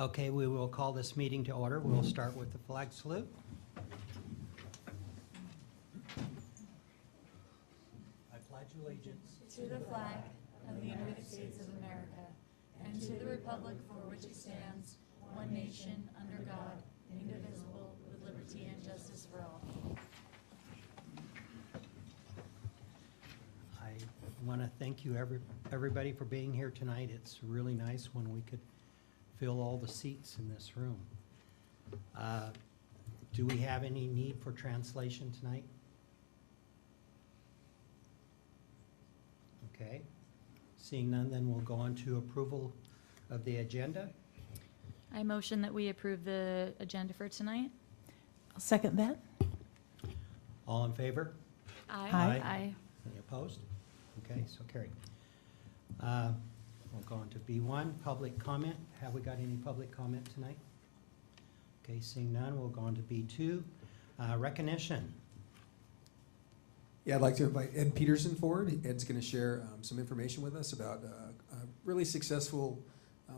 Okay, we will call this meeting to order. We'll start with the flag salute. I pledge allegiance to the flag of the United States of America and to the republic for which it stands, one nation, under God, indivisible, with liberty and justice for all. I want to thank you, everybody, for being here tonight. It's really nice when we could fill all the seats in this room. Do we have any need for translation tonight? Okay. Seeing none, then we'll go on to approval of the agenda. I motion that we approve the agenda for tonight. I'll second that. All in favor? Aye. Aye. Any opposed? Okay, so carried. We'll go on to B1, public comment. Have we got any public comment tonight? Okay, seeing none, we'll go on to B2, recognition. Yeah, I'd like to invite Ed Peterson forward. Ed's going to share some information with us about a really successful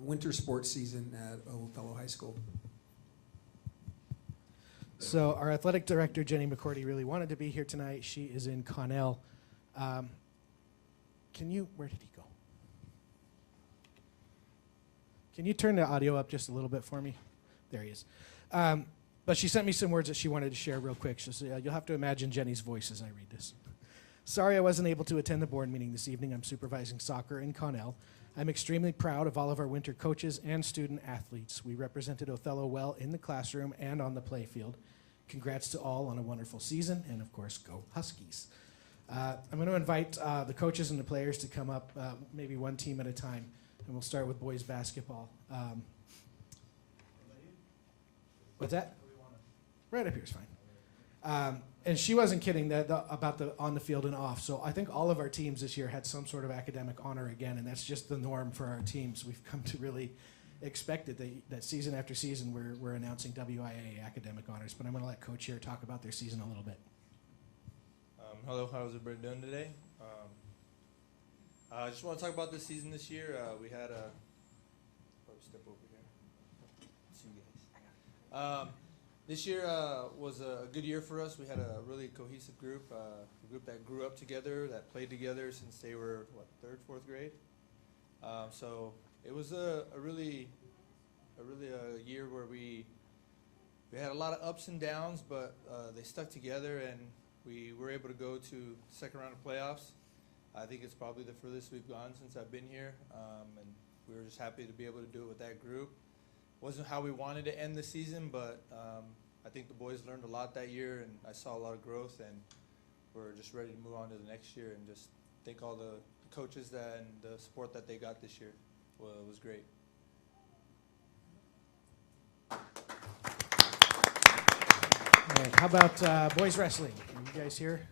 winter sports season at Othello High School. So our athletic director, Jenny McCordy, really wanted to be here tonight. She is in Connell. Where did he go? Can you turn the audio up just a little bit for me? There he is. But she sent me some words that she wanted to share real quick. She said, you'll have to imagine Jenny's voice as I read this. Sorry I wasn't able to attend the board meeting this evening. I'm supervising soccer in Connell. I'm extremely proud of all of our winter coaches and student athletes. We represented Othello well in the classroom and on the play field. Congrats to all on a wonderful season, and of course, go Huskies. I'm going to invite the coaches and the players to come up, maybe one team at a time, and we'll start with boys basketball. What's that? Right up here is fine. And she wasn't kidding about the on the field and off. So I think all of our teams this year had some sort of academic honor again, and that's just the norm for our teams. We've come to really expect it that season after season we're announcing WIA academic honors. But I'm going to let Coach here talk about their season a little bit. Hello, how's everybody doing today? I just want to talk about this season this year. We had step over here. See you guys. This year was a good year for us. We had a really cohesive group, a group that grew up together, that played together since they were, third, fourth grade. So it was a really year where we had a lot of ups and downs, but they stuck together and we were able to go to the second round of playoffs. I think it's probably the furthest we've gone since I've been here, and we were just happy to be able to do it with that group. Wasn't how we wanted to end the season, but I think the boys learned a lot that year, and I saw a lot of growth, and we're just ready to move on to the next year and just thank all the coaches and the support that they got this year. Well, it was great. All right, how about boys wrestling? Are you guys here?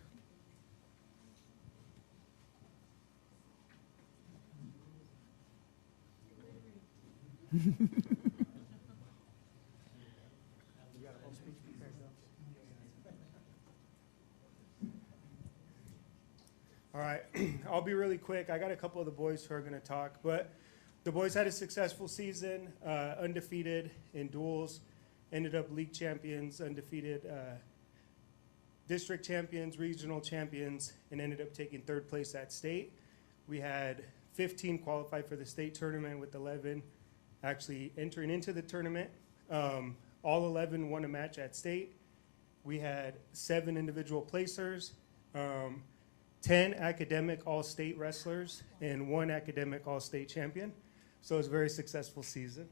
All right, I'll be really quick. I got a couple of the boys who are going to talk, but the boys had a successful season, undefeated in duels, ended up league champions, undefeated district champions, regional champions, and ended up taking third place at state. We had 15 qualify for the state tournament with 11 actually entering into the tournament. All 11 won a match at state. We had 7 individual placers, 10 academic all-state wrestlers, and 1 academic all-state champion. So it was a very successful season.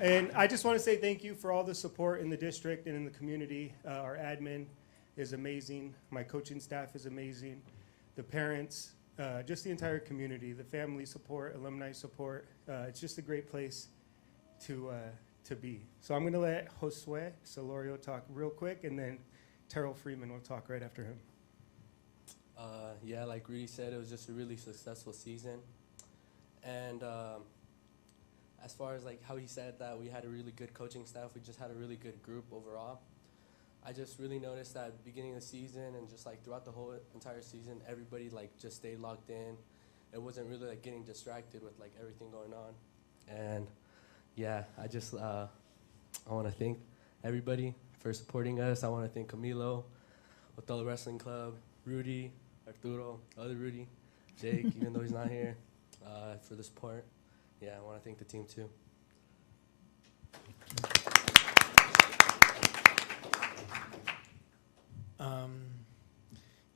And I just want to say thank you for all the support in the district and in the community. Our admin is amazing. My coaching staff is amazing. The parents, just the entire community, the family support, alumni support. It's just a great place to be. So I'm going to let Josue Solorio talk real quick, and then Terrell Freeman will talk right after him. Yeah, like Rudy said, it was just a really successful season. And as far as like how he said that we had a really good coaching staff, we just had a really good group overall. I just really noticed that at the beginning of the season and just like throughout the whole entire season, everybody like just stayed locked in. it wasn't really like getting distracted with like everything going on. And yeah, I just I want to thank everybody for supporting us. I want to thank Camilo, Hotel Wrestling Club, Rudy, Arturo, other Rudy, Jake, even though he's not here, for the support. Yeah, I want to thank the team too.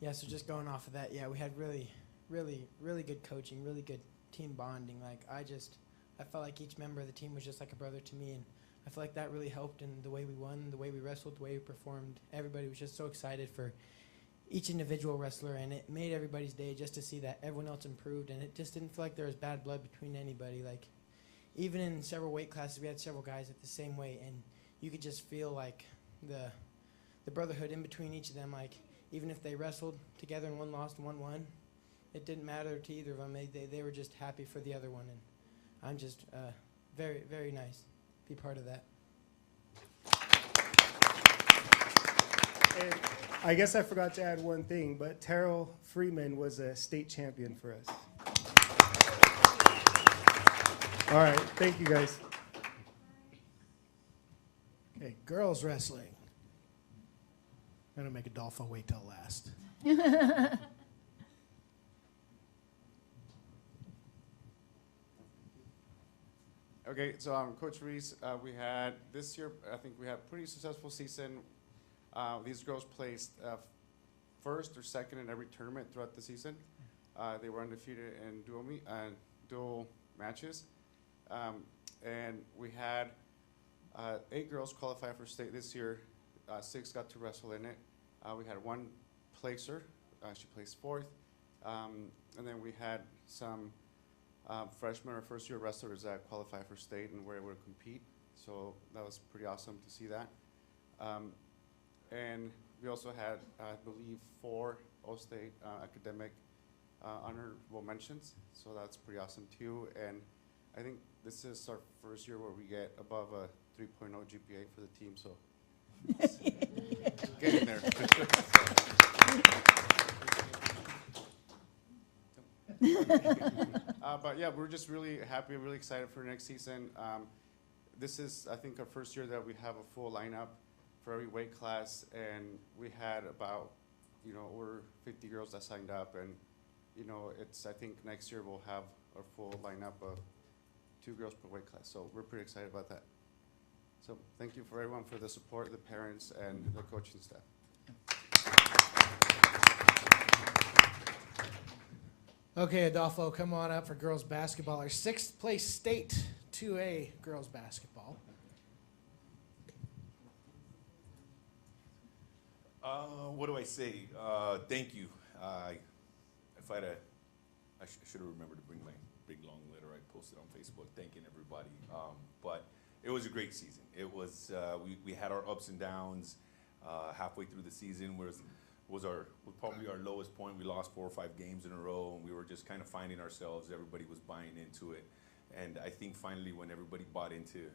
Yeah, so just going off of that, yeah, we had really good coaching, really good team bonding. Like, I felt like each member of the team was just like a brother to me, and I feel like that really helped in the way we won, the way we wrestled, the way we performed. Everybody was just so excited for each individual wrestler, and it made everybody's day just to see that everyone else improved, and it just didn't feel like there was bad blood between anybody. Like, even in several weight classes, we had several guys at the same weight, and you could just feel like the brotherhood in between each of them. Like, even if they wrestled together and one lost and one won, it didn't matter to either of them. They were just happy for the other one, and I'm just very, very nice to be part of that. And I guess I forgot to add one thing, but Terrell Freeman was a state champion for us. All right, thank you guys. Okay, girls wrestling. I'm gonna make Adolfo wait till last. Okay, so Coach Reese, we had this year, I think we had a pretty successful season. These girls placed first or second in every tournament throughout the season. They were undefeated in dual matches. And we had 8 girls qualify for state this year. 6 got to wrestle in it. We had 1 placer. She placed 4th. And then we had some freshmen or first-year wrestlers that qualified for state and were able to compete. So that was pretty awesome to see that. And we also had, I believe, 4 All-State academic honorable mentions. So that's pretty awesome too. And I think this is our first year where we get above a 3.0 GPA for the team. So getting there. But yeah, we're just really happy, really excited for next season. This is, I think, our first year that we have a full lineup for every weight class, and we had about, over 50 girls that signed up, and I think next year we'll have our full lineup of 2 girls per weight class. So we're pretty excited about that. So thank you for everyone for the support, the parents, and the coaching staff. Okay, Adolfo, come on up for girls basketball. Our 6th place state 2A girls basketball. What do I say? Thank you. If I should have remembered to bring my big long letter I posted on Facebook thanking everybody. But it was a great season. It was we had our ups and downs. Halfway through the season was probably our lowest point. We lost 4 or 5 games in a row, and we were just kind of finding ourselves. Everybody was buying into it, and I think finally when everybody bought into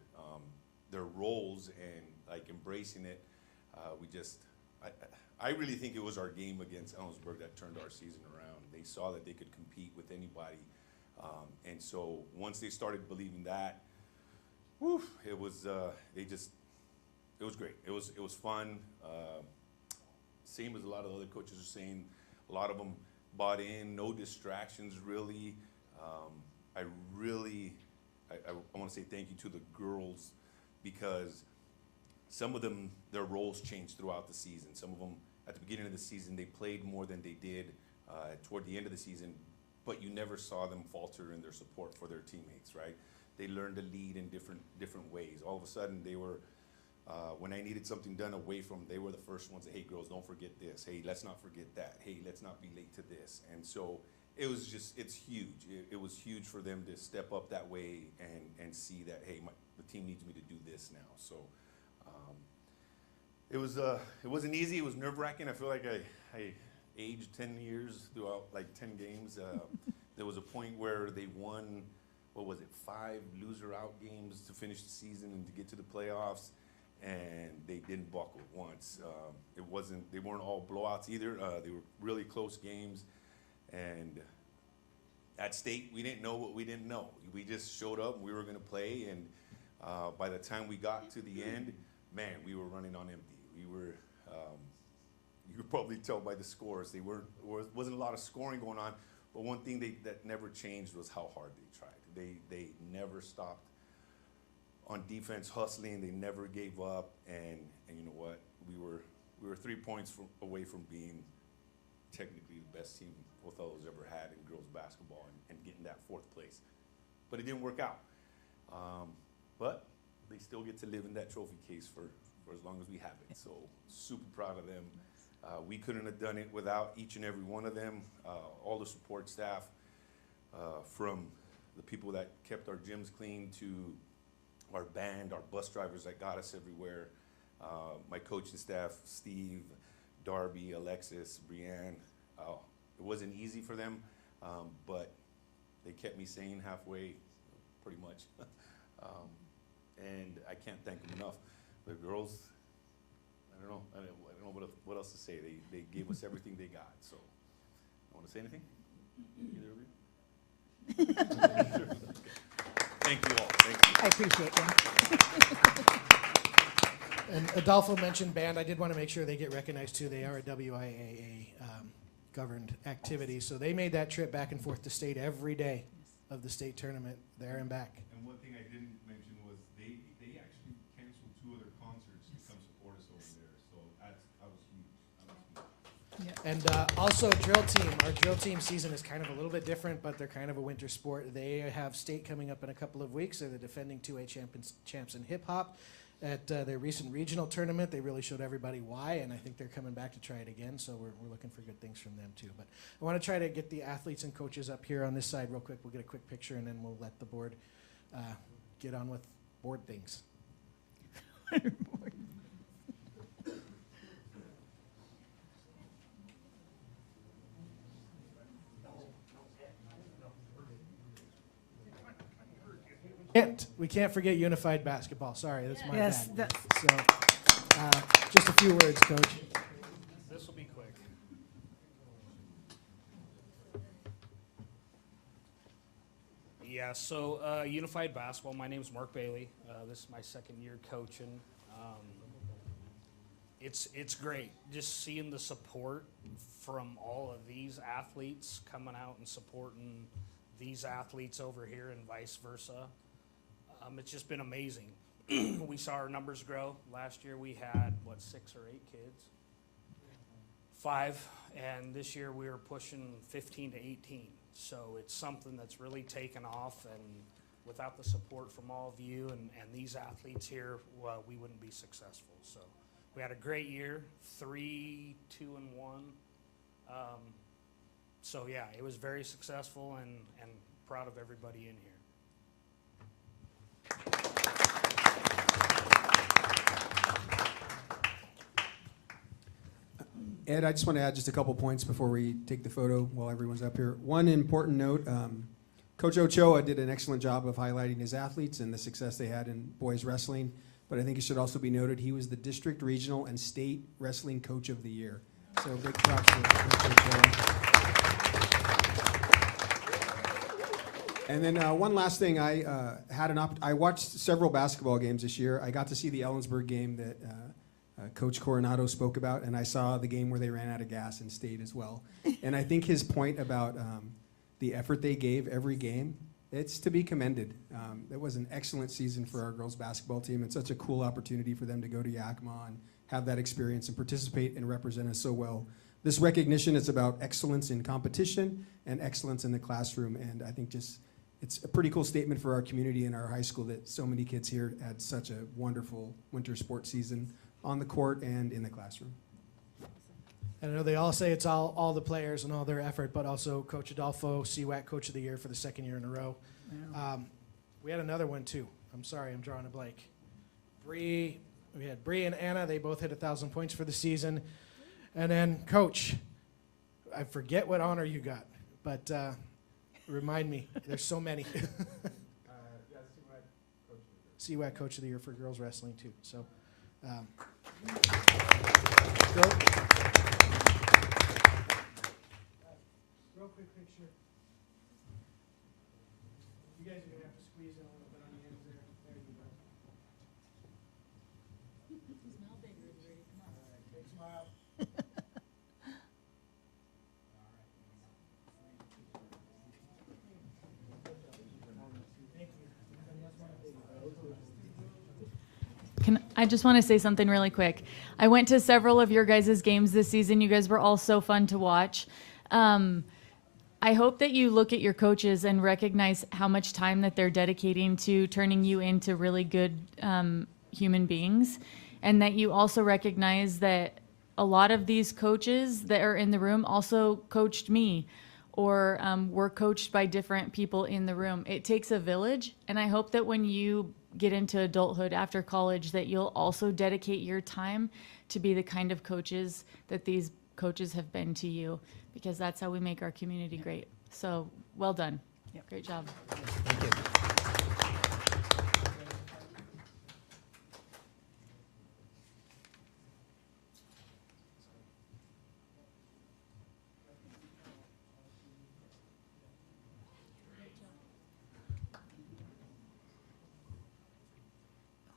their roles and like embracing it, I really think it was our game against Ellensburg that turned our season around. They saw that they could compete with anybody, and so once they started believing that, it was great. It was fun. Same as a lot of other coaches are saying, a lot of them bought in, no distractions really. I want to say thank you to the girls, because some of them, their roles changed throughout the season. Some of them, at the beginning of the season, they played more than they did toward the end of the season, but you never saw them falter in their support for their teammates, right? They learned to lead in different ways. All of a sudden, they were, when I needed something done away from them, they were the first ones to, hey, girls, don't forget this. Hey, let's not forget that. Hey, let's not be late to this. And so it was just, it's huge. It was huge for them to step up that way and see that, hey, the team needs me to do this now. So it wasn't easy. It was nerve-wracking. I feel like I aged 10 years throughout like 10 games. There was a point where they won, 5 loser-out games to finish the season and to get to the playoffs, and they didn't buckle once. They weren't all blowouts either. They were really close games, and at state, we didn't know what we didn't know. We just showed up, we were going to play, and by the time we got to the end, man, we were running on empty. We were, you could probably tell by the scores, wasn't a lot of scoring going on, but one thing that never changed was how hard they tried. They never stopped on defense hustling. They never gave up, and you know what? We were 3 points away from being technically the best team Othello's ever had in girls basketball and getting that 4th place. But it didn't work out. But they still get to live in that trophy case for as long as we have it. So super proud of them. We couldn't have done it without each and every one of them, all the support staff, from the people that kept our gyms clean to our band, our bus drivers that got us everywhere, my coaching staff, Steve, Darby, Alexis, Brianne. It wasn't easy for them, but they kept me sane halfway, pretty much. And I can't thank them enough. The girls, I don't know what else to say. They gave us everything they got. So, I want to say anything? Either of you? Thank you all. Thank you. I appreciate you. And Adolfo mentioned band. I did want to make sure they get recognized too. They are a WIAA governed activity, so they made that trip back and forth to state every day of the state tournament, there and back. And one thing I didn't mention was they actually canceled 2 other concerts to come support us over there. So that was huge. And also drill team. Our drill team season is kind of a little bit different, but they're kind of a winter sport. They have state coming up in a couple of weeks. They're the defending 2A champs in hip hop. At their recent regional tournament, they really showed everybody why, and I think they're coming back to try it again, so we're looking for good things from them too. But I want to try to get the athletes and coaches up here on this side real quick. We'll get a quick picture, and then we'll let the board get on with board things. We can't forget unified basketball. Sorry, that's my Yes, bad. So, just a few words, Coach. This will be quick. Yeah, so unified basketball, my name is Mark Bailey. This is my 2nd year coaching. It's great just seeing the support from all of these athletes coming out and supporting these athletes over here and vice versa. It's just been amazing. We saw our numbers grow. Last year we had, 6 or 8 kids? 5, and this year we were pushing 15 to 18. So it's something that's really taken off, and without the support from all of you and these athletes here, we wouldn't be successful. So we had a great year, 3, 2, and 1. So yeah, it was very successful, and proud of everybody in here. Ed, I just want to add just a couple points before we take the photo while everyone's up here. One important note, Coach Ochoa did an excellent job of highlighting his athletes and the success they had in boys wrestling, but I think it should also be noted he was the district, regional, and state wrestling coach of the year. So big props to Coach Ochoa. And then one last thing, I watched several basketball games this year. I got to see the Ellensburg game that Coach Coronado spoke about, and I saw the game where they ran out of gas in state as well. And I think his point about the effort they gave every game, it's to be commended. It was an excellent season for our girls basketball team. It's such a cool opportunity for them to go to Yakima and have that experience and participate and represent us so well. This recognition is about excellence in competition and excellence in the classroom, and I think it's a pretty cool statement for our community and our high school that so many kids here had such a wonderful winter sports season on the court and in the classroom. And I know they all say it's all the players and all their effort, but also Coach Adolfo, CWAC Coach of the Year for the 2nd year in a row. Wow. We had another one too. I'm sorry, I'm drawing a blank. We had Bree and Anna. They both hit 1,000 points for the season. And then Coach, I forget what honor you got, but remind me. There's so many. CWAC Coach of the Year for girls wrestling too. So. Real quick picture. I just want to say something really quick. I went to several of your guys' games this season. You guys were all so fun to watch. I hope that you look at your coaches and recognize how much time that they're dedicating to turning you into really good human beings, and that you also recognize that a lot of these coaches that are in the room also coached me, or were coached by different people in the room. It takes a village, and I hope that when you get into adulthood after college that you'll also dedicate your time to be the kind of coaches that these coaches have been to you, because that's how we make our community great. So well done. Yep. Great job. Thank you.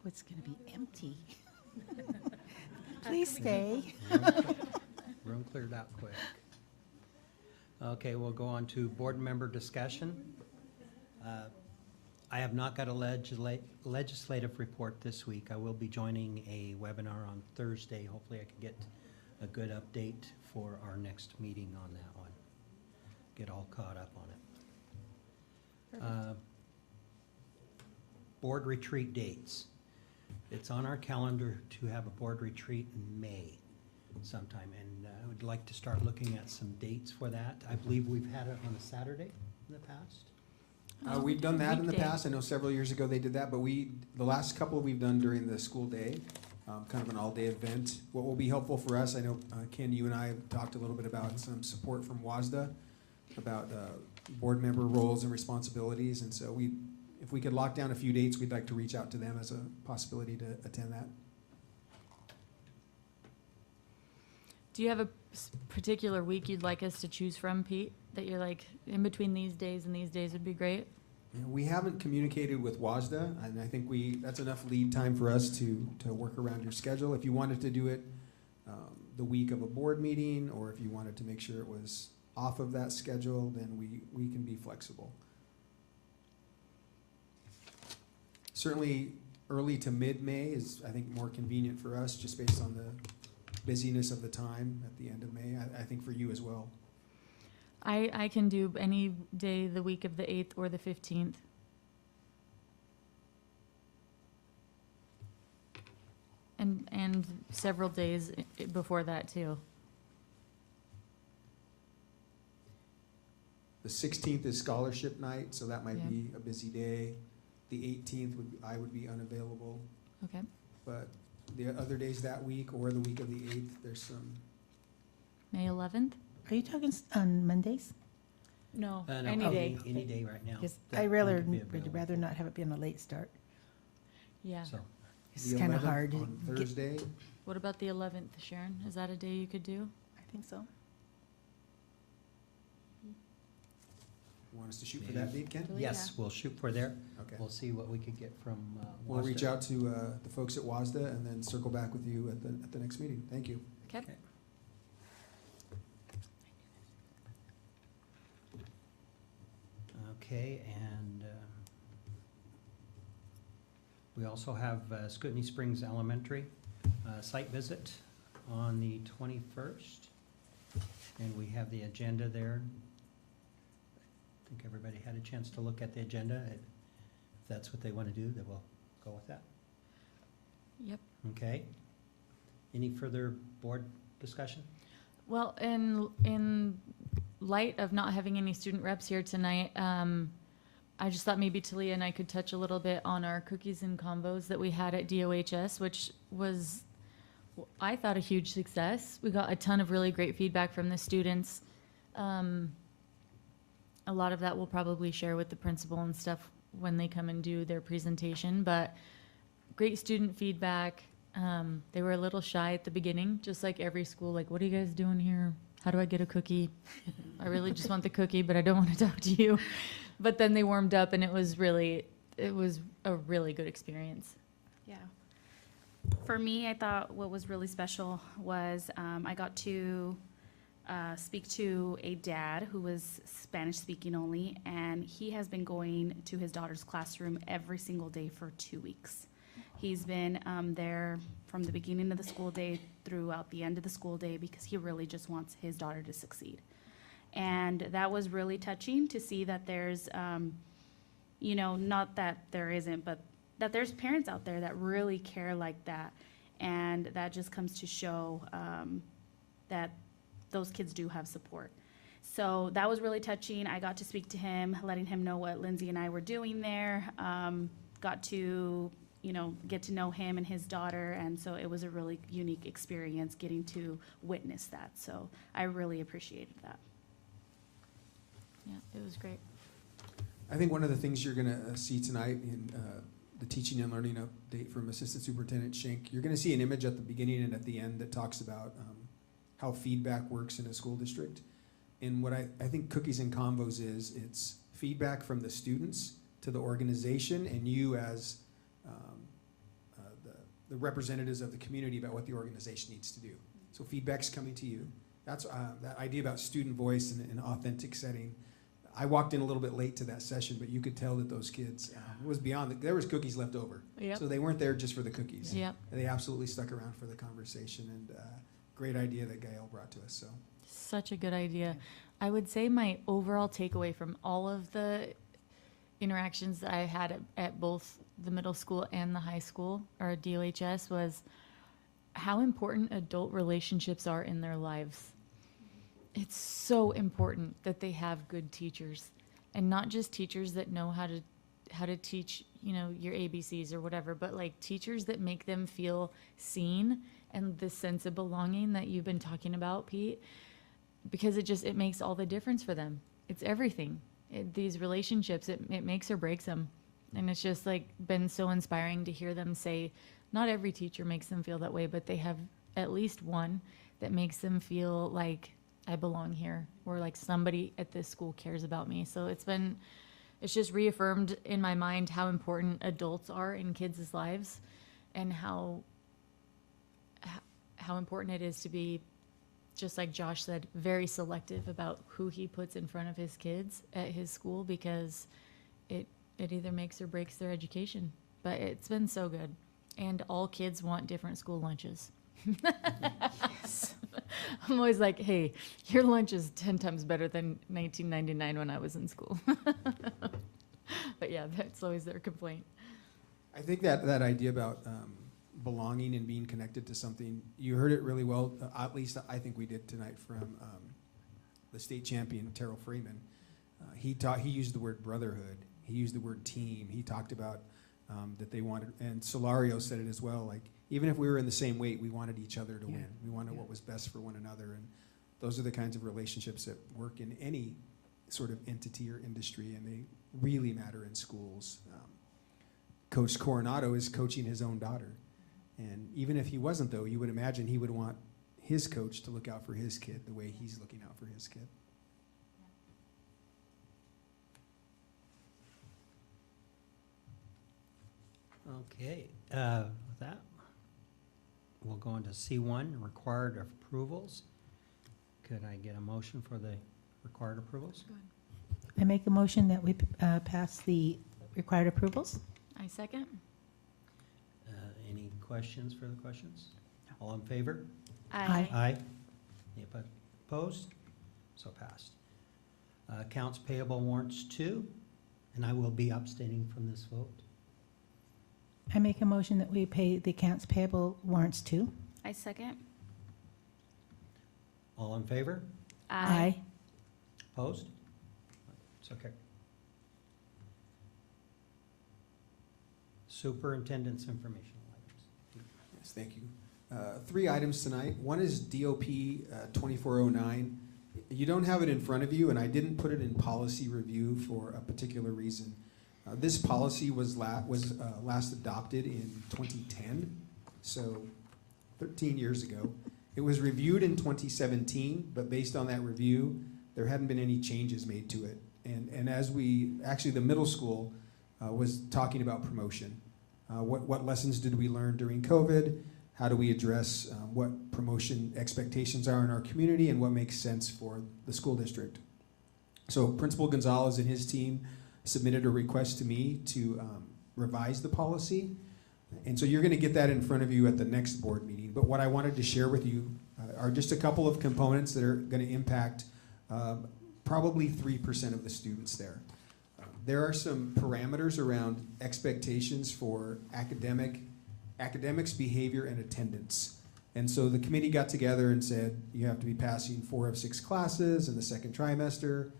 Oh, it's going to be empty. Please stay. Room cleared out quick. Okay, we'll go on to board member discussion. I have not got a legislative report this week. I will be joining a webinar on Thursday. Hopefully I can get a good update for our next meeting on that one. Get all caught up on it. Board retreat dates. It's on our calendar to have a board retreat in May sometime, and I would like to start looking at some dates for that. I believe we've had it on a Saturday in the past. We've done that in the Weekday. past. I know several years ago they did that, but the last couple we've done during the school day, kind of an all-day event. What will be helpful for us, I know, Ken, you and I have talked a little bit about some support from WASDA about board member roles and responsibilities, and so if we could lock down a few dates, we'd like to reach out to them as a possibility to attend that. Do you have a particular week you'd like us to choose from, Pete? That you're like, in between these days and these days would be great? You know, we haven't communicated with WASDA, and I think that's enough lead time for us to work around your schedule. If you wanted to do it the week of a board meeting, or if you wanted to make sure it was off of that schedule, then we can be flexible. Certainly, early to mid-May is, I think, more convenient for us, just based on the busyness of the time at the end of May. I think for you as well. I can do any day the week of the 8th or the 15th. And several days before that too. The 16th is scholarship night, so that might Yeah. be a busy day. The 18th I would be unavailable, Okay. but the other days that week or the week of the 8th, there's some. May 11th? Are you talking on Mondays? No, No, any day. Any day right now. Because that I we rather could be would available rather for. not have it be on a late start. Yeah. So, It's The kind of 11th hard to on get. Thursday. What about the 11th, Sharon? Is that a day you could do? I think so. Want us to shoot for that date, Ken? Really? yes, we'll shoot for there. Okay. We'll see what we could get from We'll reach WASDA. out to the folks at WASDA and then circle back with you at the next meeting. Thank you. Okay. Okay, and we also have Scootney Springs Elementary site visit on the 21st. And we have the agenda there. I think everybody had a chance to look at the agenda. If that's what they want to do, then we'll go with that. Yep. Okay. Any further board discussion? Well, in light of not having any student reps here tonight, I just thought maybe Talia and I could touch a little bit on our cookies and combos that we had at DOHS, which was, I thought, a huge success. We got a ton of really great feedback from the students. A lot of that we'll probably share with the principal and stuff when they come and do their presentation, but great student feedback. They were a little shy at the beginning, just like every school, like, what are you guys doing here? How do I get a cookie? I really just want the cookie, but I don't want to talk to you. But then they warmed up, and it was a really good experience. Yeah. For me, I thought what was really special was I got to speak to a dad who was Spanish speaking only, and he has been going to his daughter's classroom every single day for 2 weeks. He's been there from the beginning of the school day throughout the end of the school day because he really just wants his daughter to succeed. And that was really touching to see that there's, you know, not that there isn't, but that there's parents out there that really care like that. And that just comes to show that those kids do have support. So that was really touching. I got to speak to him, letting him know what Lindsay and I were doing there. Got to, you know, get to know him and his daughter. And so it was a really unique experience getting to witness that. So I really appreciated that. Yeah, it was great. I think one of the things you're going to see tonight in the teaching and learning update from Assistant Superintendent Schenk, you're going to see an image at the beginning and at the end that talks about how feedback works in a school district. And what I think Cookies and Convos is, it's feedback from the students to the organization and you as the representatives of the community about what the organization needs to do. So feedback's coming to you. That's that idea about student voice in an authentic setting. I walked in a little bit late to that session, but you could tell that those kids, it was beyond, there was cookies left over. Yep. So they weren't there just for the cookies. Yep. They absolutely stuck around for the conversation, and great idea that Gail brought to us. So Such a good idea. I would say my overall takeaway from all of the interactions that I had at both the middle school and the high school, or DOHS, was how important adult relationships are in their lives. It's so important that they have good teachers, and not just teachers that know how to teach, you know, your ABCs or whatever, but like teachers that make them feel seen and the sense of belonging that you've been talking about, Pete, because it makes all the difference for them. It's everything. These relationships, it makes or breaks them. And it's just like been so inspiring to hear them say, not every teacher makes them feel that way, but they have at least one that makes them feel like I belong here, or like somebody at this school cares about me. So it's just reaffirmed in my mind how important adults are in kids' lives, and how important it is to be, just like Josh said, very selective about who he puts in front of his kids at his school, because it either makes or breaks their education. But it's been so good. And all kids want different school lunches. Yes. I'm always like, hey, your lunch is 10 times better than 1999 when I was in school. But yeah, that's always their complaint. I think that idea about belonging and being connected to something, you heard it really well, at least I think we did tonight from the state champion, Terrell Freeman. He used the word brotherhood. He used the word team. He talked about that they wanted, and Solario said it as well, like, even if we were in the same weight, we wanted each other to win. We wanted what was best for one another, and those are the kinds of relationships that work in any sort of entity or industry, and they really matter in schools. Coach Coronado is coaching his own daughter, and even if he wasn't, though, you would imagine he would want his coach to look out for his kid the way he's looking out for his kid. Okay, with that, we'll go into C1, required approvals. Could I get a motion for the required approvals? I make a motion that we pass the required approvals. I second. Any questions, further questions? All in favor? Aye. Aye. Any opposed? So passed. Accounts payable warrants 2, and I will be abstaining from this vote. I make a motion that we pay the accounts payable warrants too. I second. All in favor? Aye. Opposed? It's okay. Superintendent's informational items. Yes, thank you. 3 items tonight. One is DOP 2409. You don't have it in front of you, and I didn't put it in policy review for a particular reason. This policy was last adopted in 2010, so 13 years ago. It was reviewed in 2017, but based on that review, there hadn't been any changes made to it. And as the middle school was talking about promotion, What lessons did we learn during COVID? How do we address what promotion expectations are in our community and what makes sense for the school district? So Principal Gonzalez and his team submitted a request to me to revise the policy. And so you're going to get that in front of you at the next board meeting. But what I wanted to share with you are just a couple of components that are going to impact probably 3% of the students there. There are some parameters around expectations for academics, behavior, and attendance. And so the committee got together and said, you have to be passing 4 of 6 classes in the second trimester.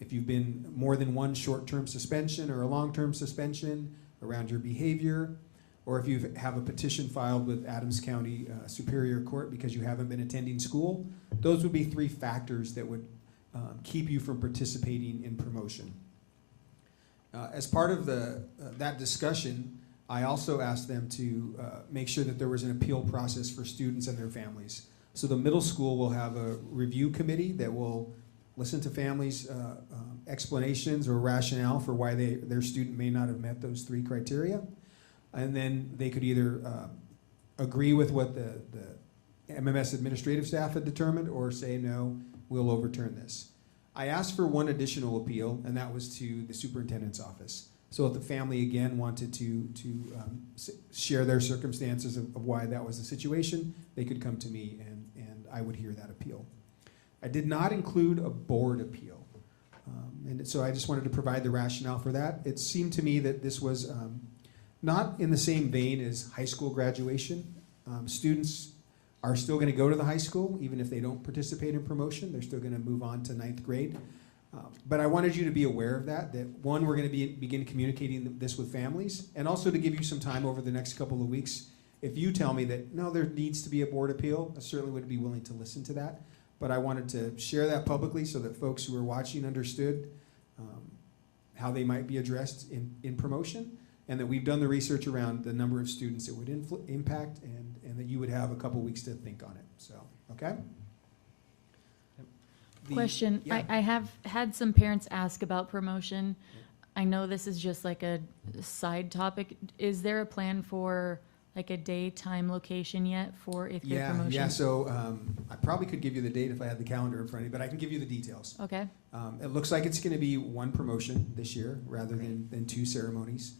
If you've been more than one short-term suspension or a long-term suspension around your behavior, or if you have a petition filed with Adams County Superior Court because you haven't been attending school, those would be 3 factors that would keep you from participating in promotion. As part of that discussion, I also asked them to make sure that there was an appeal process for students and their families. So the middle school will have a review committee that will listen to families' explanations or rationale for why their student may not have met those 3 criteria. And then they could either agree with what the MMS administrative staff had determined or say, no, we'll overturn this. I asked for one additional appeal, and that was to the superintendent's office. So if the family, again, wanted to share their circumstances of why that was the situation, they could come to me, and I would hear that appeal. I did not include a board appeal. And so I just wanted to provide the rationale for that. It seemed to me that this was not in the same vein as high school graduation. Students are still going to go to the high school, even if they don't participate in promotion. They're still going to move on to 9th grade. But I wanted you to be aware of that one, we're going to begin communicating this with families, and also to give you some time over the next couple of weeks. If you tell me that, no, there needs to be a board appeal, I certainly would be willing to listen to that. But I wanted to share that publicly so that folks who are watching understood how they might be addressed in promotion, and that we've done the research around the number of students it would impact, and that you would have a couple weeks to think on it. So, okay? Question, yeah. I have had some parents ask about promotion. I know this is just like a side topic. Is there a plan for like a day, time, location yet for 8th grade promotion? Yeah, so I probably could give you the date if I had the calendar in front of me, but I can give you the details. Okay. It looks like it's going to be 1 promotion this year rather than 2 ceremonies.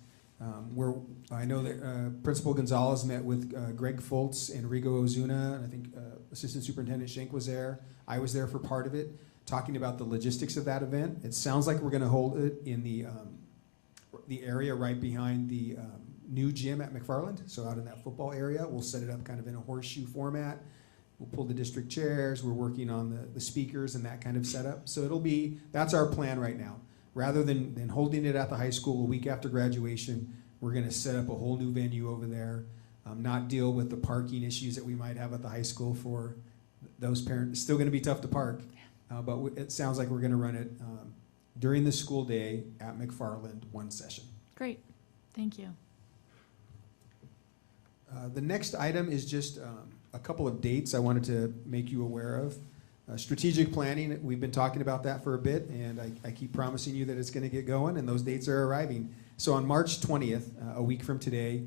I know that Principal Gonzalez met with Greg Foltz and Rigo Ozuna, and I think Assistant Superintendent Schenk was there. I was there for part of it, talking about the logistics of that event. It sounds like we're going to hold it in the area right behind the new gym at McFarland, so out in that football area. We'll set it up kind of in a horseshoe format. We'll pull the district chairs. We're working on the speakers and that kind of setup. So that's our plan right now. Rather than holding it at the high school a week after graduation, we're going to set up a whole new venue over there, not deal with the parking issues that we might have at the high school for those parents. It's still going to be tough to park, but it sounds like we're going to run it during the school day at McFarland, 1 session. Great. Thank you. The next item is just a couple of dates I wanted to make you aware of. Strategic planning, we've been talking about that for a bit, and I keep promising you that it's going to get going, and those dates are arriving. So on March 20th, a week from today,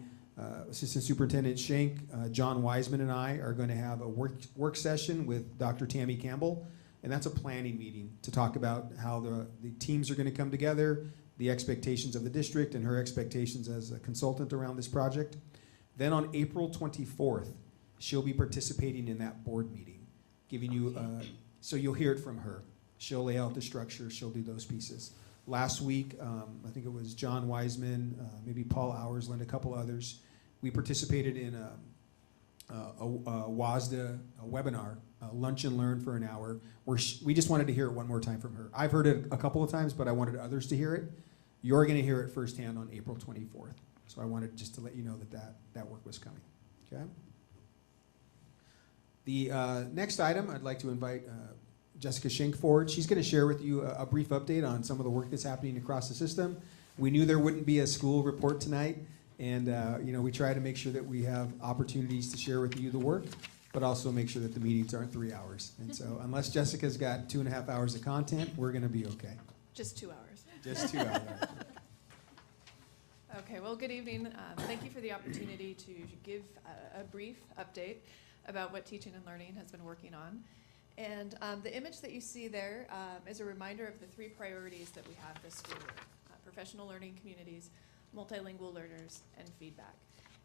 Assistant Superintendent Schenk, John Wiseman, and I are going to have a work session with Dr. Tammy Campbell, and that's a planning meeting to talk about how the teams are going to come together, the expectations of the district, and her expectations as a consultant around this project. Then on April 24th, she'll be participating in that board meeting, giving you, so you'll hear it from her. She'll lay out the structure, she'll do those pieces. Last week, I think it was John Wiseman, maybe Paul Auersland, a couple others. We participated in a WASDA webinar, Lunch and Learn for an hour, where we just wanted to hear it one more time from her. I've heard it a couple of times, but I wanted others to hear it. You're going to hear it firsthand on April 24th. So I wanted just to let you know that work was coming. Okay. The next item, I'd like to invite Jessica Schenk forward. She's going to share with you a brief update on some of the work that's happening across the system. We knew there wouldn't be a school report tonight, and we try to make sure that we have opportunities to share with you the work, but also make sure that the meetings aren't 3 hours. And so unless Jessica's got 2.5 hours of content, we're going to be okay. Just 2 hours. Just 2 hours. Okay, well, good evening. Thank you for the opportunity to give a brief update about what teaching and learning has been working on. And the image that you see there is a reminder of the 3 priorities that we have this school year: professional learning communities, multilingual learners, and feedback.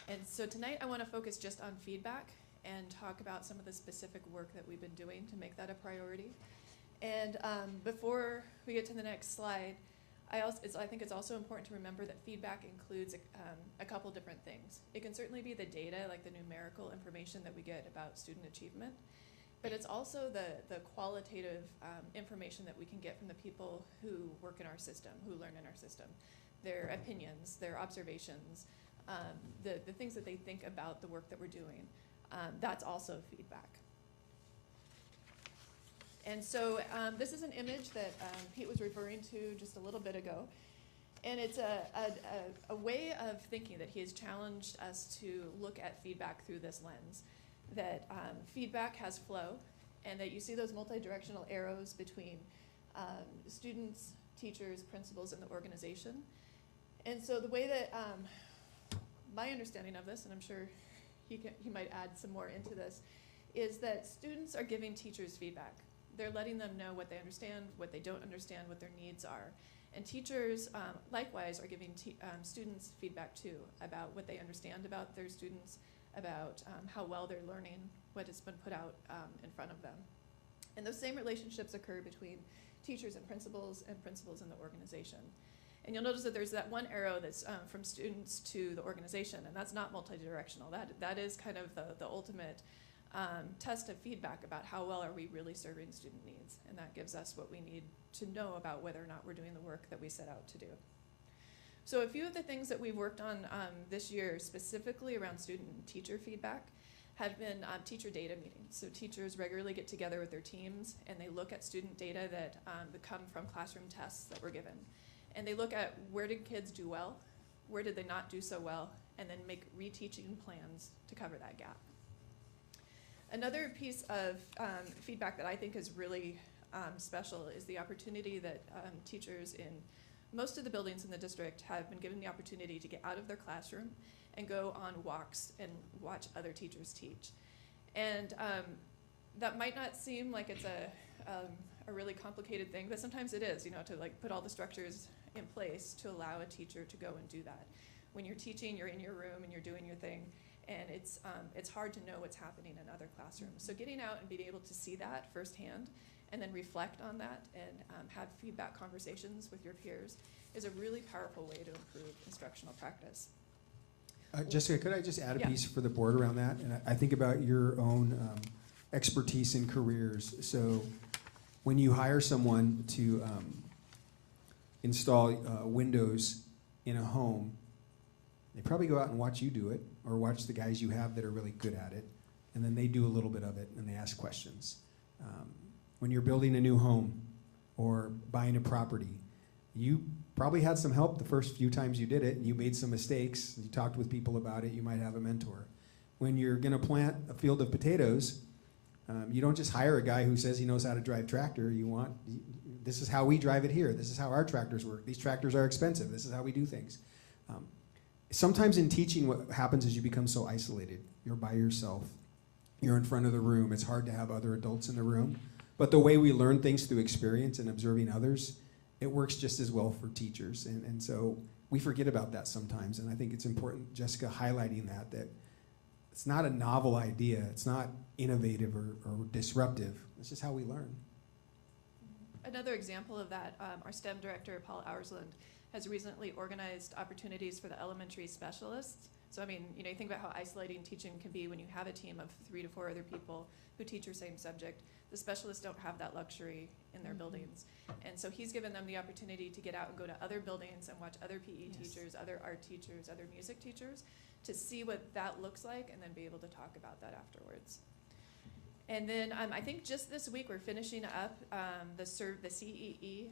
And so tonight I want to focus just on feedback and talk about some of the specific work that we've been doing to make that a priority. And before we get to the next slide, I think it's also important to remember that feedback includes a couple different things. It can certainly be the data, like the numerical information that we get about student achievement, but it's also the qualitative information that we can get from the people who work in our system, who learn in our system. Their opinions, their observations, the things that they think about the work that we're doing. That's also feedback. And so this is an image that Pete was referring to just a little bit ago. And it's a way of thinking that he has challenged us to look at feedback through this lens. That feedback has flow, and that you see those multi-directional arrows between students, teachers, principals, and the organization. And so the way that my understanding of this, and I'm sure he might add some more into this, is that students are giving teachers feedback. They're letting them know what they understand, what they don't understand, what their needs are. And teachers, likewise, are giving students feedback too about what they understand about their students, about how well they're learning, what has been put out in front of them. And those same relationships occur between teachers and principals in the organization. And you'll notice that there's that one arrow that's from students to the organization, and that's not multidirectional. That is kind of the ultimate test of feedback about how well are we really serving student needs. And that gives us what we need to know about whether or not we're doing the work that we set out to do. So a few of the things that we've worked on this year, specifically around student and teacher feedback, have been teacher data meetings. So teachers regularly get together with their teams and they look at student data that come from classroom tests that were given. And they look at where did kids do well, where did they not do so well, and then make reteaching plans to cover that gap. Another piece of feedback that I think is really special is the opportunity that teachers in most of the buildings in the district have been given the opportunity to get out of their classroom and go on walks and watch other teachers teach. And that might not seem like it's a really complicated thing, but sometimes it is, to like put all the structures in place to allow a teacher to go and do that. When you're teaching, you're in your room and you're doing your thing, and it's hard to know what's happening in other classrooms. So getting out and being able to see that firsthand and then reflect on that and have feedback conversations with your peers is a really powerful way to improve instructional practice. Jessica, could I just add a Yeah. piece for the board around that? And I think about your own expertise in careers. So when you hire someone to install windows in a home, they probably go out and watch you do it or watch the guys you have that are really good at it, and then they do a little bit of it and they ask questions. When you're building a new home or buying a property, you probably had some help the first few times you did it, and you made some mistakes. You talked with people about it. You might have a mentor. When you're going to plant a field of potatoes, you don't just hire a guy who says he knows how to drive tractor. This is how we drive it here. This is how our tractors work. These tractors are expensive. This is how we do things. Sometimes in teaching, what happens is you become so isolated. You're by yourself. You're in front of the room. It's hard to have other adults in the room. But the way we learn things through experience and observing others, it works just as well for teachers. And so we forget about that sometimes. And I think it's important, Jessica, highlighting that it's not a novel idea. It's not innovative or disruptive. It's just how we learn. Another example of that, our STEM director, Paul Auersland, has recently organized opportunities for the elementary specialists. So, you think about how isolating teaching can be when you have a team of 3 to 4 other people who teach your same subject. The specialists don't have that luxury in their buildings. And so he's given them the opportunity to get out and go to other buildings and watch other PE teachers, other art teachers, other music teachers, to see what that looks like and then be able to talk about that afterwards. And then I think just this week we're finishing up the CEE,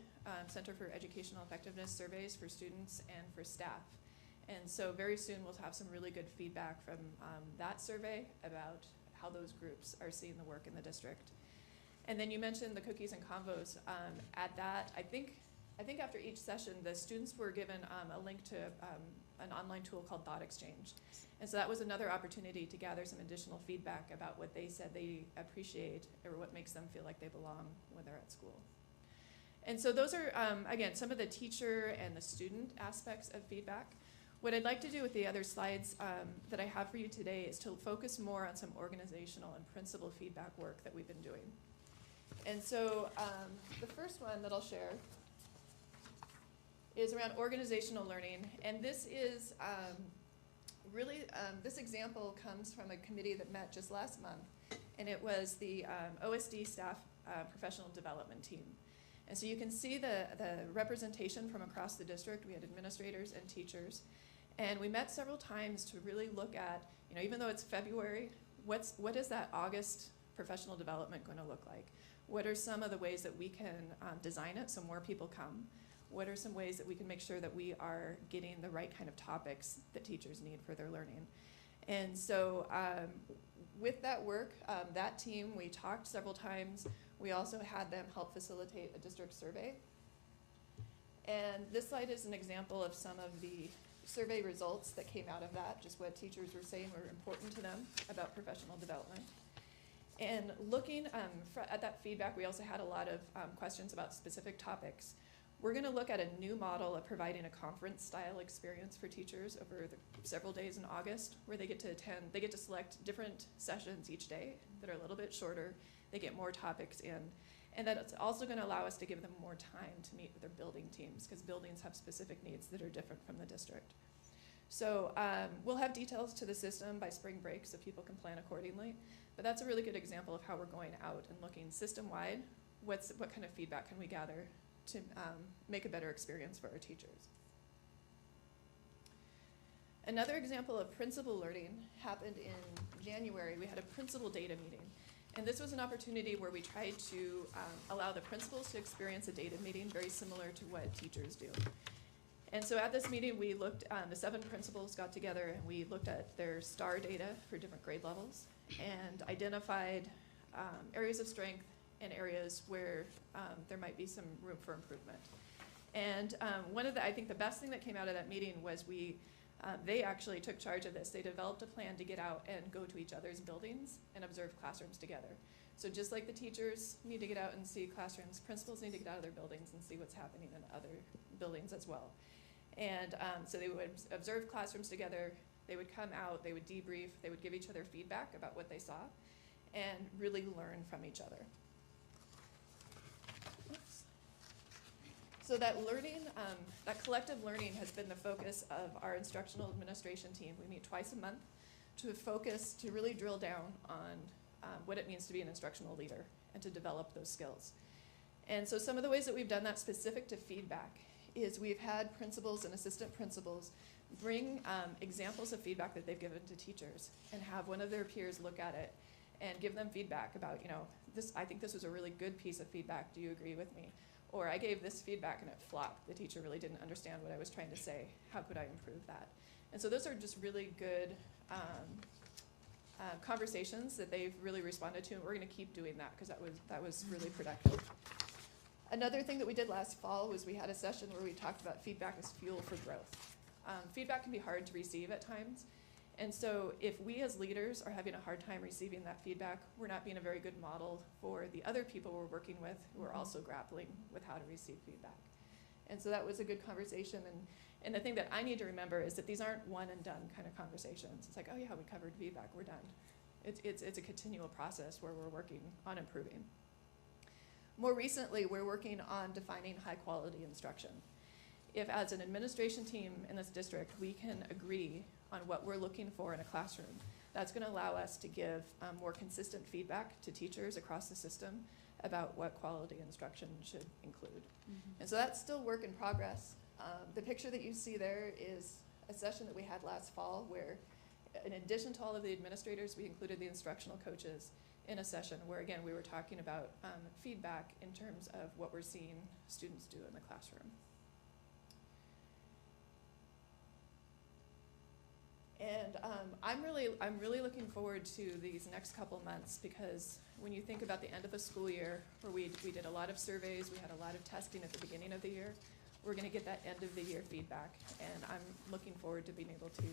Center for Educational Effectiveness surveys for students and for staff. And so very soon we'll have some really good feedback from that survey about how those groups are seeing the work in the district. And then you mentioned the cookies and convos. At that, I think I think after each session, the students were given a link to an online tool called Thought Exchange. And so that was another opportunity to gather some additional feedback about what they said they appreciate or what makes them feel like they belong when they're at school. And so those are, again, some of the teacher and the student aspects of feedback. What I'd like to do with the other slides that I have for you today is to focus more on some organizational and principal feedback work that we've been doing. And so the first one that I'll share is around organizational learning. And this is really, this example comes from a committee that met just last month, and it was the OSD staff professional development team. And so you can see the representation from across the district. We had administrators and teachers. And we met several times to really look at, even though it's February, what is that August professional development going to look like? What are some of the ways that we can design it so more people come? What are some ways that we can make sure that we are getting the right kind of topics that teachers need for their learning? And so with that work, that team, we talked several times. We also had them help facilitate a district survey. And this slide is an example of some of the survey results that came out of that, just what teachers were saying were important to them about professional development. And looking at that feedback, we also had a lot of questions about specific topics. We're going to look at a new model of providing a conference-style experience for teachers over the several days in August, where they get to select different sessions each day that are a little bit shorter. They get more topics in. And that it's also going to allow us to give them more time to meet with their building teams, because buildings have specific needs that are different from the district. So we'll have details to the system by spring break so people can plan accordingly. But that's a really good example of how we're going out and looking system-wide. What kind of feedback can we gather to make a better experience for our teachers? Another example of principal learning happened in January. We had a principal data meeting. And this was an opportunity where we tried to allow the principals to experience a data meeting very similar to what teachers do. And so at this meeting, we looked, the 7 principals got together and we looked at their STAR data for different grade levels and identified areas of strength and areas where there might be some room for improvement. And I think the best thing that came out of that meeting was they actually took charge of this. They developed a plan to get out and go to each other's buildings and observe classrooms together. So just like the teachers need to get out and see classrooms, principals need to get out of their buildings and see what's happening in other buildings as well. And so they would observe classrooms together, they would come out, they would debrief, they would give each other feedback about what they saw, and really learn from each other. So that learning, that collective learning has been the focus of our instructional administration team. We meet twice a month to really drill down on what it means to be an instructional leader and to develop those skills. And so some of the ways that we've done that specific to feedback is we've had principals and assistant principals bring examples of feedback that they've given to teachers and have one of their peers look at it and give them feedback about, I think this was a really good piece of feedback. Do you agree with me? Or I gave this feedback and it flopped. The teacher really didn't understand what I was trying to say. How could I improve that? And so those are just really good conversations that they've really responded to, and we're going to keep doing that because that was really productive. Another thing that we did last fall was we had a session where we talked about feedback as fuel for growth. Feedback can be hard to receive at times. And so if we as leaders are having a hard time receiving that feedback, we're not being a very good model for the other people we're working with who are also grappling with how to receive feedback. And so that was a good conversation. And the thing that I need to remember is that these aren't one and done kind of conversations. It's like, oh yeah, we covered feedback, we're done. It's a continual process where we're working on improving. More recently, we're working on defining high quality instruction. If as an administration team in this district, we can agree on what we're looking for in a classroom, that's going to allow us to give more consistent feedback to teachers across the system about what quality instruction should include. And so that's still work in progress. The picture that you see there is a session that we had last fall where, in addition to all of the administrators, we included the instructional coaches in a session where, again, we were talking about feedback in terms of what we're seeing students do in the classroom. And I'm really looking forward to these next couple months, because when you think about the end of a school year, where we did a lot of surveys, we had a lot of testing at the beginning of the year, we're going to get that end of the year feedback, and I'm looking forward to being able to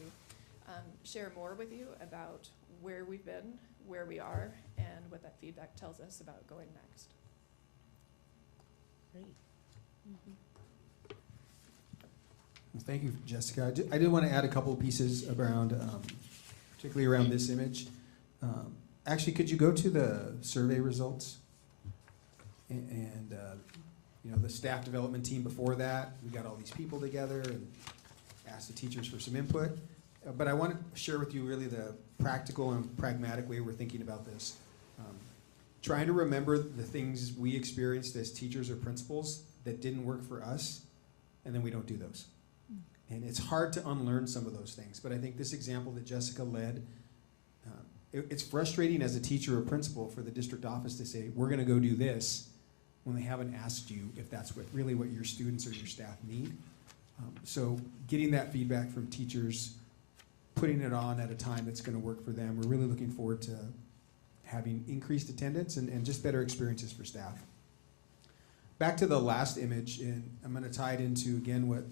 share more with you about where we've been, where we are, and what that feedback tells us about going next. Great. Well, thank you, Jessica. I did want to add a couple of pieces around, particularly around this image. Actually, could you go to the survey results? And you know, the staff development team before that, we got all these people together and asked the teachers for some input. But I want to share with you really the practical and pragmatic way we're thinking about this. Trying to remember the things we experienced as teachers or principals that didn't work for us, and then we don't do those. And it's hard to unlearn some of those things, but I think this example that Jessica led, it's frustrating as a teacher or principal for the district office to say, we're going to go do this, when they haven't asked you if that's really what your students or your staff need. So getting that feedback from teachers, putting it on at a time that's going to work for them, we're really looking forward to having increased attendance and just better experiences for staff. Back to the last image, and I'm going to tie it into, again, what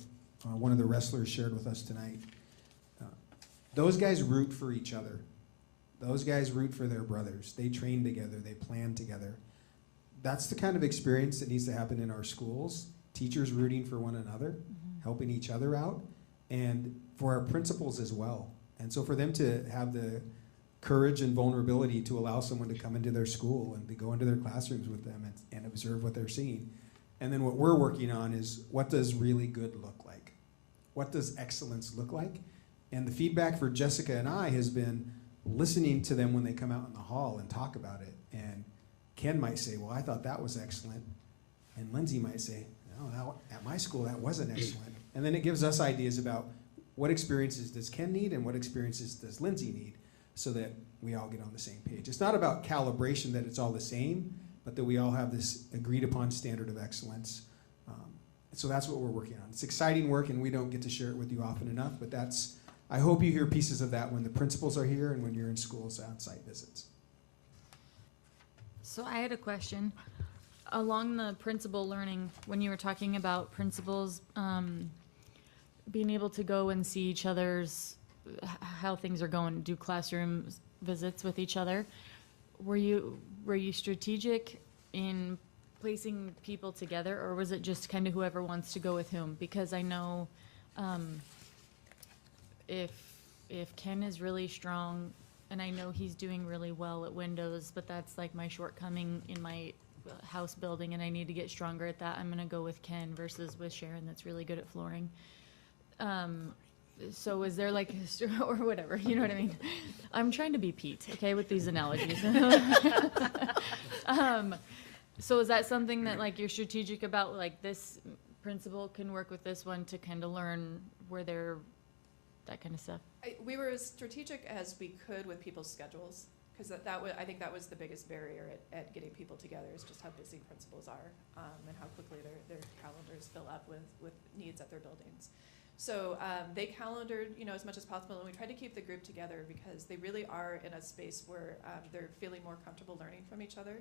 one of the wrestlers shared with us tonight. Those guys root for each other. Those guys root for their brothers. They train together. They plan together. That's the kind of experience that needs to happen in our schools. Teachers rooting for one another, helping each other out, and for our principals as well. And so for them to have the courage and vulnerability to allow someone to come into their school and to go into their classrooms with them and observe what they're seeing. And then what we're working on is, what does really good look like? What does excellence look like? And the feedback for Jessica and I has been listening to them when they come out in the hall and talk about it. And Ken might say, well, I thought that was excellent. And Lindsay might say, no, at my school that wasn't excellent. And then it gives us ideas about what experiences does Ken need and what experiences does Lindsay need, so that we all get on the same page. It's not about calibration that it's all the same, but that we all have this agreed upon standard of excellence. So that's what we're working on. It's exciting work, and we don't get to share it with you often enough, but I hope you hear pieces of that when the principals are here and when you're in schools on site visits. So I had a question. Along the principal learning, when you were talking about principals being able to go and see each other's, how things are going, do classroom visits with each other, were you strategic in placing people together, or was it just kind of whoever wants to go with whom? Because I know if Ken is really strong, and I know he's doing really well at Windows, but that's like my shortcoming in my house building, and I need to get stronger at that, I'm gonna go with Ken versus with Sharon that's really good at flooring. So is there like, or whatever, you know what I mean? I'm trying to be Pete, okay, with these analogies. So is that something that like you're strategic about, like this principal can work with this one to kind of learn where they're, that kind of stuff? We were as strategic as we could with people's schedules, because I think that was the biggest barrier at getting people together, is just how busy principals are, and how quickly their calendars fill up with needs at their buildings. So they calendared, as much as possible, and we tried to keep the group together because they really are in a space where they're feeling more comfortable learning from each other.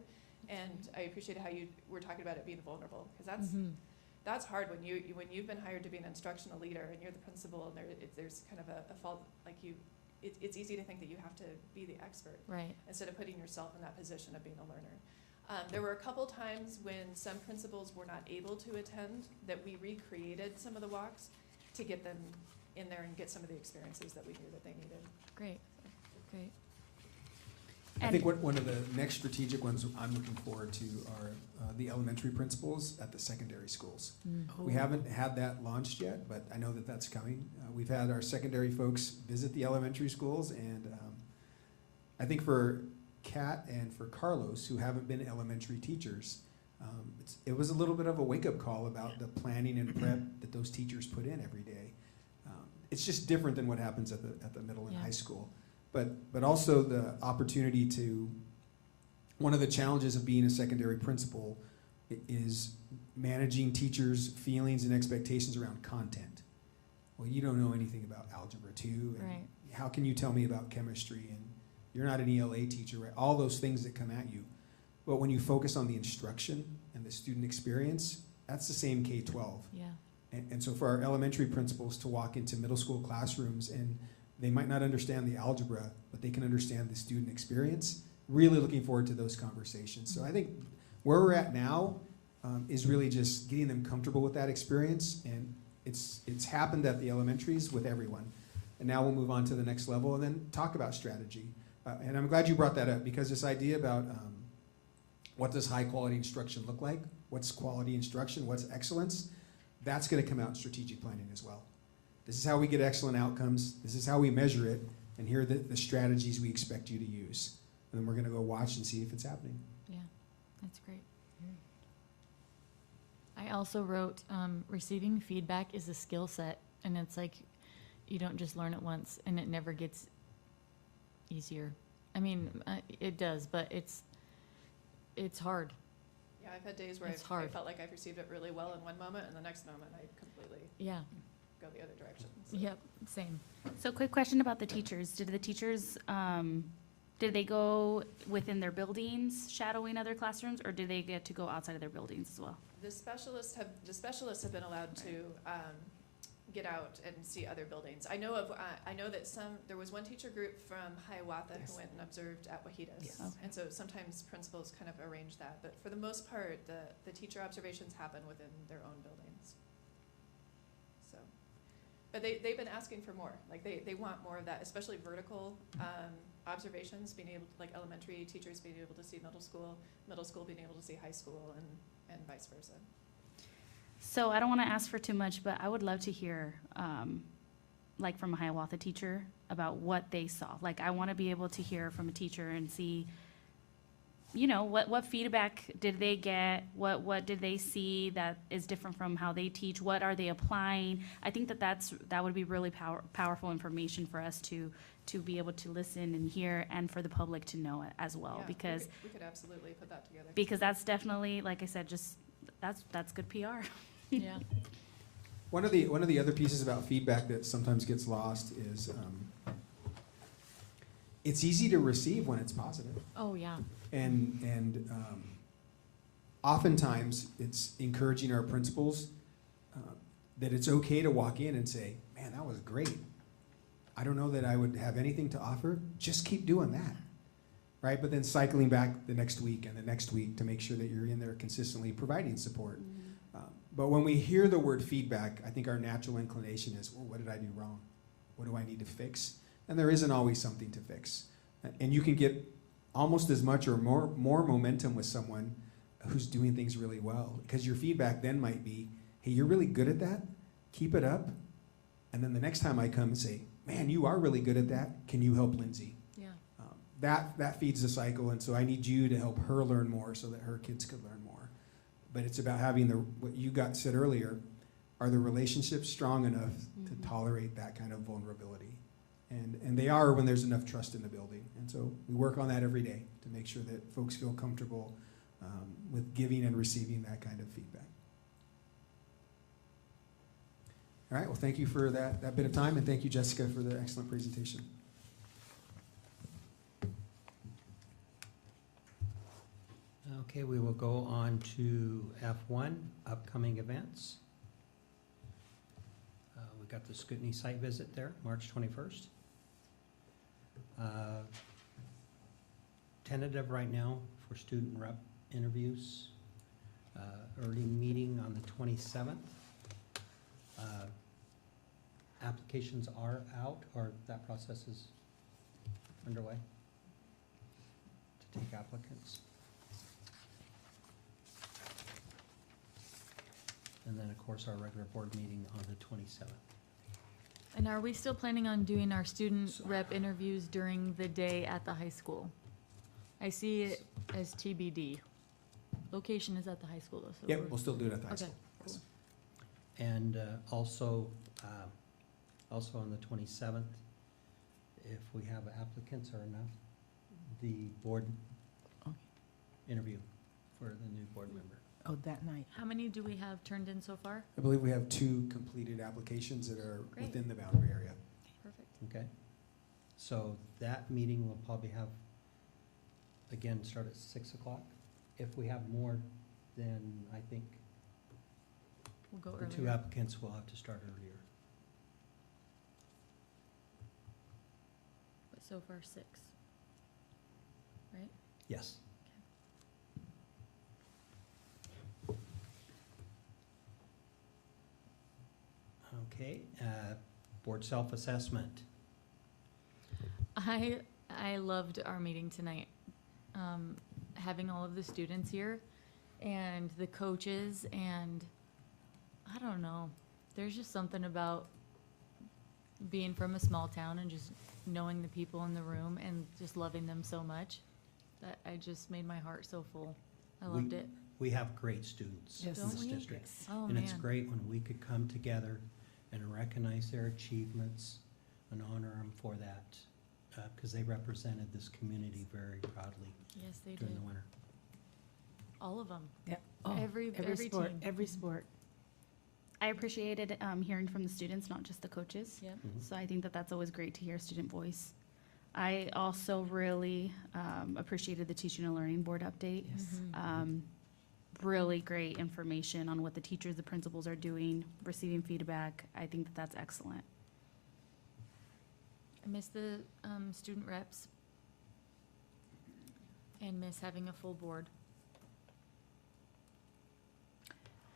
And I appreciate how you were talking about it being vulnerable, because that's hard when you've been hired to be an instructional leader and you're the principal, and there's kind of a fault, like it's easy to think that you have to be the expert, right, instead of putting yourself in that position of being a learner. There were a couple times when some principals were not able to attend that we recreated some of the walks to get them in there and get some of the experiences that we knew that they needed. Great, great. I think one of the next strategic ones I'm looking forward to are the elementary principals at the secondary schools. We haven't had that launched yet, but I know that that's coming. We've had our secondary folks visit the elementary schools, and I think for Kat and for Carlos, who haven't been elementary teachers, it was a little bit of a wake-up call about the planning and prep that those teachers put in every day. It's just different than what happens at the middle and high school. But also the opportunity to, one of the challenges of being a secondary principal is managing teachers' feelings and expectations around content. Well, you don't know anything about Algebra 2, and how can you tell me about chemistry? And you're not an ELA teacher, right? All those things that come at you. But when you focus on the instruction and the student experience, that's the same K-12. Yeah. And so for our elementary principals to walk into middle school classrooms and they might not understand the algebra, but they can understand the student experience, really looking forward to those conversations. So I think where we're at now is really just getting them comfortable with that experience. And it's happened at the elementaries with everyone. And now we'll move on to the next level and then talk about strategy. And I'm glad you brought that up, because this idea about what does high quality instruction look like? What's quality instruction? What's excellence? That's going to come out in strategic planning as well. This is how we get excellent outcomes. This is how we measure it. And here are the strategies we expect you to use. And then we're going to go watch and see if it's happening. Yeah, that's great. I also wrote, receiving feedback is a skill set, and it's like you don't just learn it once, and it never gets easier. I mean, it does, but it's hard. Yeah, I've had days where It's I hard. felt like I've received it really well in one moment, and the next moment I completely go the other direction. So. Yep, same. So quick question about the teachers. Did the teachers, did they go within their buildings shadowing other classrooms, or did they get to go outside of their buildings as well? The specialists have been allowed to get out and see other buildings. I know that there was one teacher group from Hiawatha who went and observed at Wahitas. Yes. Okay. And so sometimes principals kind of arrange that, but for the most part, the teacher observations happen within their own buildings. So, but they've been asking for more. Like they want more of that, especially vertical observations, being able to, like elementary teachers being able to see middle school being able to see high school, and vice versa. So I don't want to ask for too much, but I would love to hear, like from a Hiawatha teacher, about what they saw. Like I want to be able to hear from a teacher and see, you know, what feedback did they get? What did they see that is different from how they teach? What are they applying? I think that would be really powerful information for us to be able to listen and hear, and for the public to know it as well. Yeah, because we could absolutely put that together. Because that's definitely, like I said, just that's good PR. Yeah. One of the other pieces about feedback that sometimes gets lost is it's easy to receive when it's positive. Oh, yeah. And oftentimes it's encouraging our principals that it's okay to walk in and say, man, that was great. I don't know that I would have anything to offer. Just keep doing that, right? But then cycling back the next week and the next week to make sure that you're in there consistently providing support. But when we hear the word feedback, I think our natural inclination is, well, what did I do wrong? What do I need to fix? And there isn't always something to fix. And you can get almost as much or more momentum with someone who's doing things really well, because your feedback then might be, hey, you're really good at that. Keep it up. And then the next time I come and say, man, you are really good at that. Can you help Lindsay? Yeah. That feeds the cycle. And so I need you to help her learn more so that her kids could learn more. But it's about having what you said earlier, are the relationships strong enough to tolerate that kind of vulnerability? And they are when there's enough trust in the building. And so we work on that every day to make sure that folks feel comfortable with giving and receiving that kind of feedback. All right, well, thank you for that bit of time, and thank you, Jessica, for the excellent presentation. Okay, we will go on to F1, upcoming events. We got the Scootney site visit there, March 21st. Tentative right now for student rep interviews. Early meeting on the 27th. Applications are out, or that process is underway to take applicants. And then, of course, our regular board meeting on the 27th. And are we still planning on doing our student rep interviews during the day at the high school? I see it as TBD. Location is at the high school, though. So Yep, we'll still do it at the high Okay. school. Yes. And also on the 27th, if we have applicants or enough, the board interview for the new board member. Oh, that night. How many do we have turned in so far? I believe we have 2 completed applications that are Great. within the boundary area. Perfect. Okay. So that meeting will probably have, again, start at 6 o'clock. If we have more, then I think We'll go the two earlier. applicants will have to start earlier. But so far, 6. Right? Yes. Okay, board self-assessment. I loved our meeting tonight. Having all of the students here and the coaches, and I don't know, there's just something about being from a small town and just knowing the people in the room and just loving them so much that I just made my heart so full. I loved it. We have great students in Yes. this Don't we? district. Oh, And it's man. great when we could come together and recognize their achievements and honor them for that, because they represented this community very proudly Yes, they during did. the winter. All of them. Yeah. Oh, Every sport, team. every sport. I appreciated hearing from the students, not just the coaches. Yep. Mhm. So I think that that's always great to hear student voice. I also really appreciated the teaching and learning board update. Yes. Mhm. Really great information on what the teachers, the principals are doing, receiving feedback. I think that that's excellent. I miss the student reps and miss having a full board.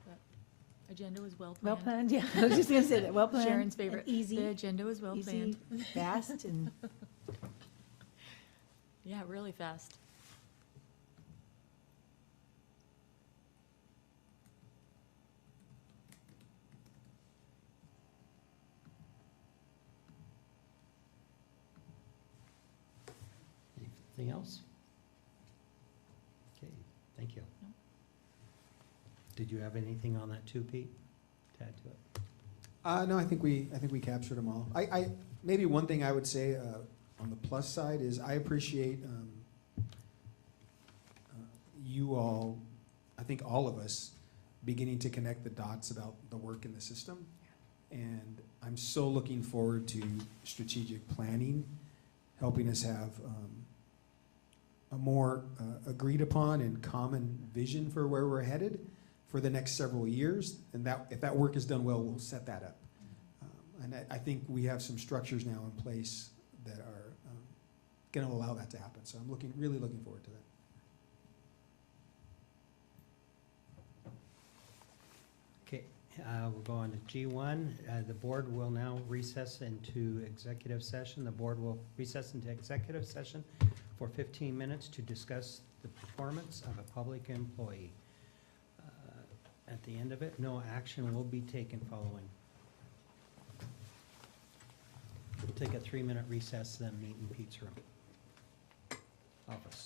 But agenda was well Well planned. planned, yeah. I was just gonna say that, well planned. Sharon's and favorite. Easy, The agenda was well planned. easy, fast, and Yeah, really fast. Anything else? Okay, thank you. No. Did you have anything on that too, Pete, to add to it? No, I think we captured them all. Maybe one thing I would say on the plus side is I appreciate you all, I think all of us, beginning to connect the dots about the work in the system. And I'm so looking forward to strategic planning, helping us have a more agreed upon and common vision for where we're headed for the next several years. And that if that work is done well, we'll set that up. And I think we have some structures now in place that are going to allow that to happen. So I'm really looking forward to that. Okay, we'll go on to G1. The board will now recess into executive session. The board will recess into executive session for 15 minutes to discuss the performance of a public employee. At the end of it, no action will be taken following. We'll take a 3-minute recess, then meet in Pete's room. Office.